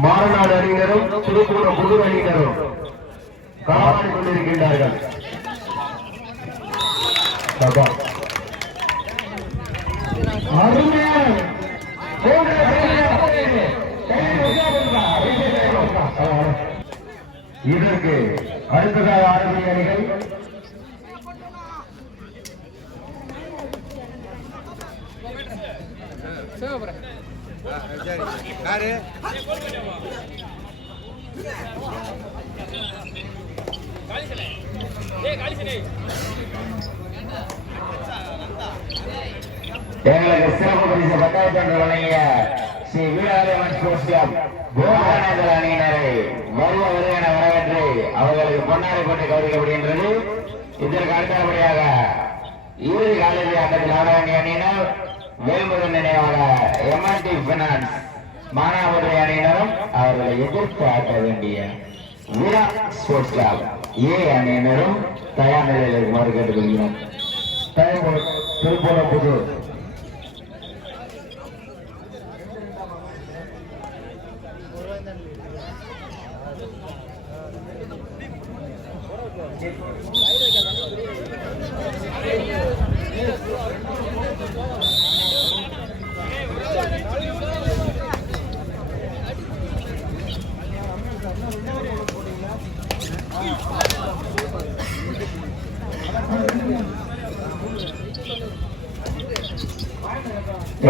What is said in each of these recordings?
மாரநாடு அணியினரும் திருப்பூர் புதூர் அணியினரும் காவாடி கொண்டிருக்கின்றார்கள். இதற்கு அடுத்ததாக ஆரம்பிய அணிகள் எங்களுக்கு சிறப்பு பரிசு பட்டாயத்தன்று வழங்கிய ஸ்ரீ வீராலயம்மன் ஸ்போர்ட்ஸ் கிளப் கோபாலநேந்திர அணியினரை வருவ வருவென வரவேற்று அவர்களுக்கு பொன்னாடை போட்டு கௌரவிக்கப்படுகின்றது. இதற்கு அடுத்தபடியாக இறுதி காலேஜ் ஆட்டத்தில் ஆட வேண்டிய அணியினர் வேல்முருகன் நினைவாக எம்ஆர்டி பைனான்ஸ் மானாமதுரை அணியினரும் அவர்களை எதிர்த்து ஆட்ட வேண்டிய வீரா ஸ்போர்ட்ஸ் கிளப் ஏ அணியினரும் தயார் நிலையில் இருக்குமாறு கேட்டுக்கொள்கிறோம். திருப்பூர் புதூர்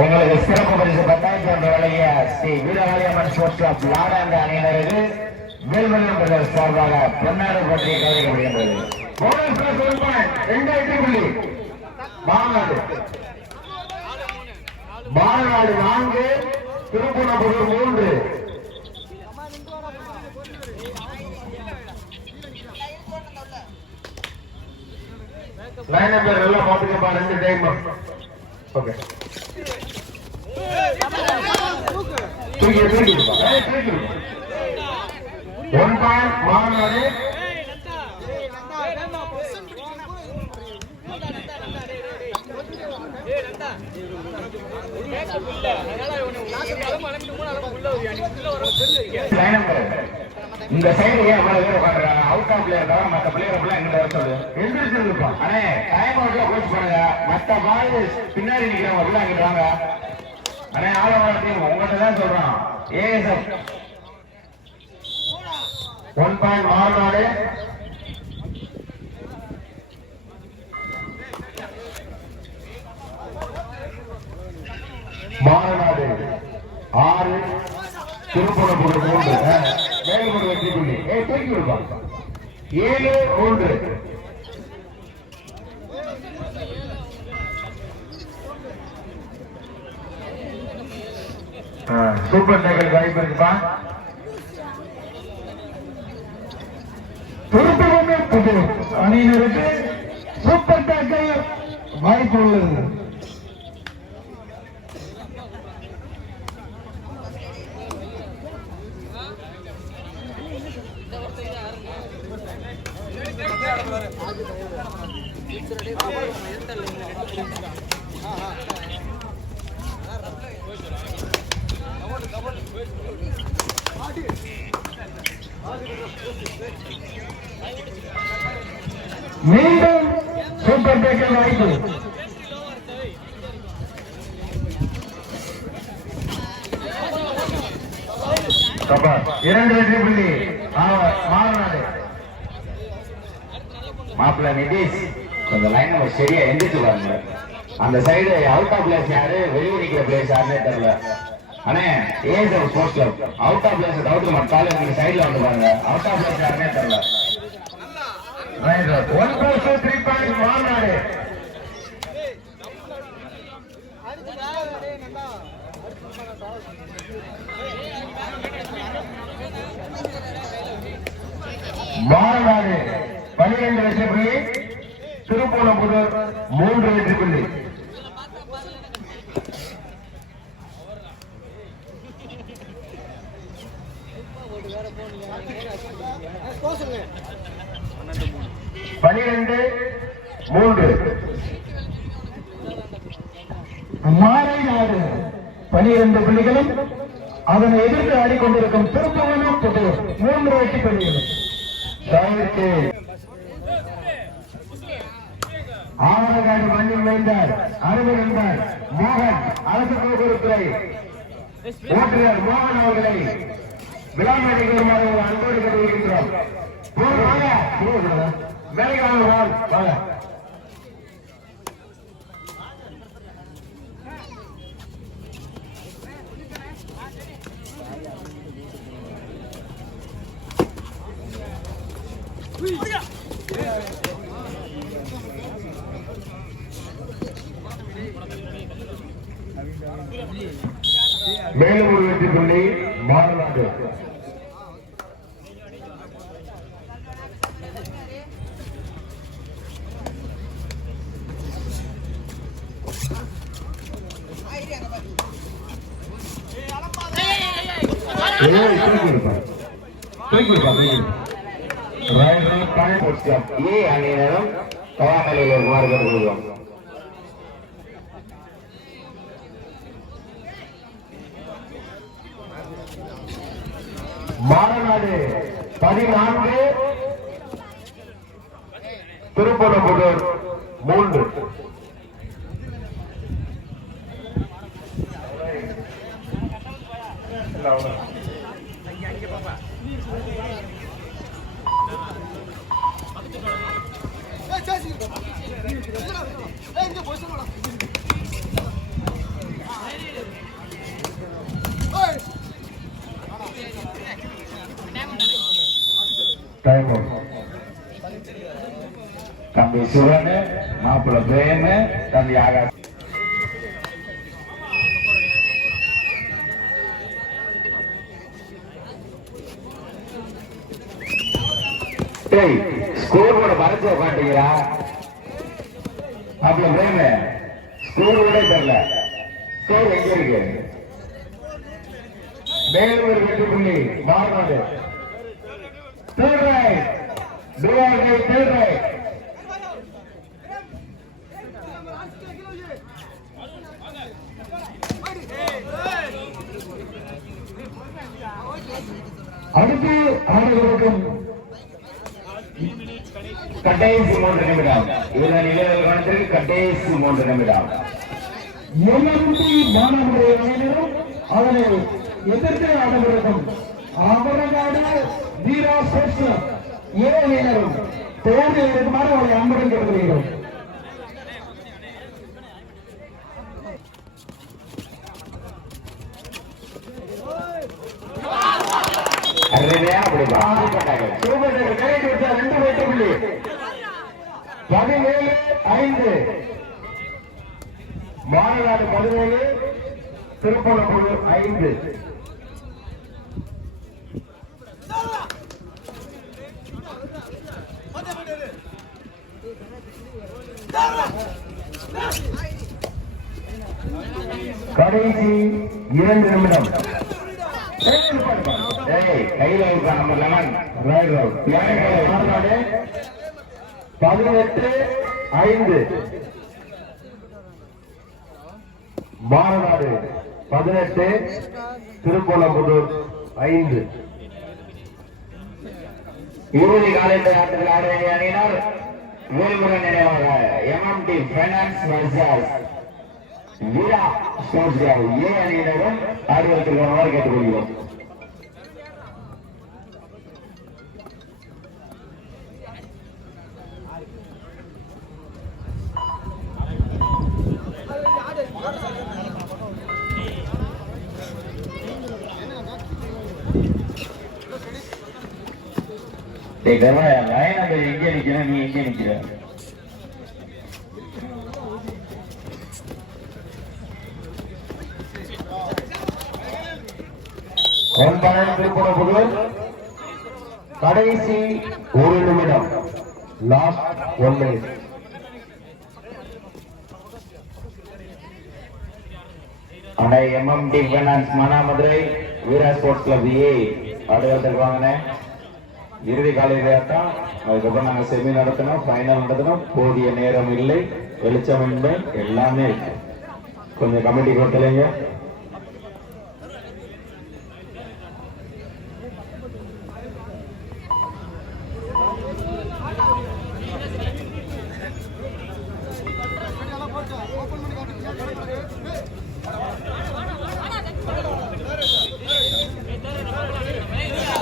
எங்களுக்கு சிறப்பு பரிசு பட்டாயத்தன்று வழங்கிய ஸ்ரீ வீரகாளியம்மன் ஸ்போர்ட்ஸ் கிளப் லாடாந்த அணியினருக்கு வேல்மணியம் பிரதேச சார்பாக பொன்னாடு போட்டி கௌரவிக்கப்படுகின்றது. மாநாடு 4 திருப்பூர் 3. லைன் நம்பர் எல்லாம் பாத்துக்கப்பா 2 டைம். ஓகே ஒன் பாயிண்ட் மாநாடு இந்த சைடு அவ்வளவு பேர் உட்காந்துருக்காங்க. அவுட் ஆஃப் பிளேயர் தவிர மற்ற பிளேயர் எல்லாம் எங்க வர சொல்லு எந்திரிச்சிருப்பா. அண்ணே டைம் அவுட்ல கோச் பண்ணுங்க. மற்ற பால் பின்னாடி நிக்கிறவங்க அப்படிலாம் அங்கிட்டு வாங்க. அண்ணே ஆளவாள டீம் உங்கள்கிட்ட தான் சொல்றோம். ஏஎஸ்எஃப் 1 பாயிண்ட் மாநாடு மாநாடு 6 திருப்பூர் 3 வேல்முருகன் வெற்றி புள்ளி. தூக்கி விடுப்பாங்க 7-3. சூப்பர் டேக்கல் வாய்ப்பு இருக்குப்பா. திருப்பூர் புதூர் அணியினருக்கு சூப்பர் டேக்கல் வாய்ப்பு உள்ளது. மீண்டும் சூப்பர் டேக்கல் வாய்ப்பு. இரண்டு வெற்றி புள்ளி மாநாடு. மாப்பிள்ள நிதிஷ் கொஞ்சம் லைன் நம்பர் சரியா எந்திரிச்சு பாருங்க. அந்த சைடு அவுட் ஆஃப் பிளேஸ் யாரு, வெளியே நிக்கிற பிளேஸ் யாருன்னே தெரியல. அண்ணே ASF sports club out of place தவிர்த்து மற்ற நீங்க சைட்ல வந்து பாருங்க. அவுட் ஆஃப் பிளேஸ் யாருன்னே தெரியல. 1+3 பாயிண்ட் மாநாடு. மாநாடு 12 வெற்றி புள்ளி. திருப்பூர் புதூர் 3 வெற்றி புள்ளி. மாநாடு 12 புள்ளிகளும் அதனை எதிர்த்து ஆடிக்கொண்டிருக்கும் திருப்பவனம் புதூர் 3 வெற்றி பெறுகிறது. ஆவணக்காடு மண்ணில் வைந்தார் அருமை நண்பர் மோகன் அரசு போக்குவரத்துறை ஓட்டுநர் மோகன் அவர்களை விழாமேடைக்கு வருமாறு அன்போடு கேட்டுக்கொள்கின்றோம். மேலும் ஒரு வெற்றி புள்ளி மாநாடு. அணியினரும் தயார் நிலையில் இருக்குமாறு கேட்டுக்கொள்கிறோம். மாநாடு 14 திருப்பூர் 3. தம்பி சிவன் மாப்பிள்ள பிரேம தம்பி ஆகாஷ் ஸ்கோர் போர்ட மறைச்சு உட்காந்துக்கிறா. மாப்பிள்ள பிரேம ஸ்கோர் கூட தெரியல. ஸ்கோர் எங்க இருக்கு? மேலும் ஒரு வெற்றி புள்ளி மாநாடு. அடுத்து ஆடுகளுக்கும் கடைசி 3 நிமிடம். இதுதான் நிலையில் கணத்திற்கு கடைசி 3 நிமிடம். மாணவர்கள் அணியினரும் அதனை எதிர்த்து ஆடவர்களுக்கும் அவரகாடு வீரா ஸ்போர்ட்ஸ் ஏழையினரும் தேர்தல் இருக்குமாறு அவரை அன்புடன் கேட்டுக்கொள்கிறோம். மாநாடு 17 திருப்பூர் 5. கடைசி 2 நிமிடம். கையில இருக்கா நம்ம லெமன் 18-5. மாநாடு 18 திருப்பூர் 5. இறுதி காலத்தில் ஆட்டத்தில் ஆட வேண்டிய அணியினர் வேல்முருகன் நினைவாக எம்எம்டி பைனான்ஸ் வர்சஸ் வீரா ஸ்போர்ட்ஸ் ஏ அணியினரும் ஆடுவதற்கு வருமாறு கேட்டுக்கொள்கிறோம். எங்க நிக்கிற நீ எங்க நிக்கிற? கடைசி 1 நிமிடம். Last 1 minute. ஆனா MMT finance Manamadurai Veera sports club ஏ ஆடுவதற்கு வாங்கினேன். இறுதி கால இதையாட்டம். அதுக்கப்புறம் நாங்கள் செமி நடத்தணும், ஃபைனல் நடத்தணும். போதிய நேரம் இல்லை, வெளிச்சமின்மை எல்லாமே இருக்கு. கொஞ்சம் கமிட்டி கொடுத்தலைங்க.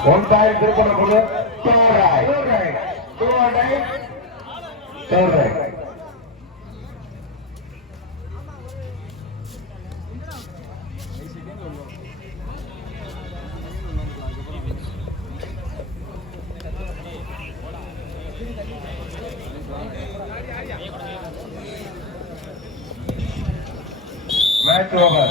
1 point திருப்பணம் கொடு. Third right. Third right. Match over.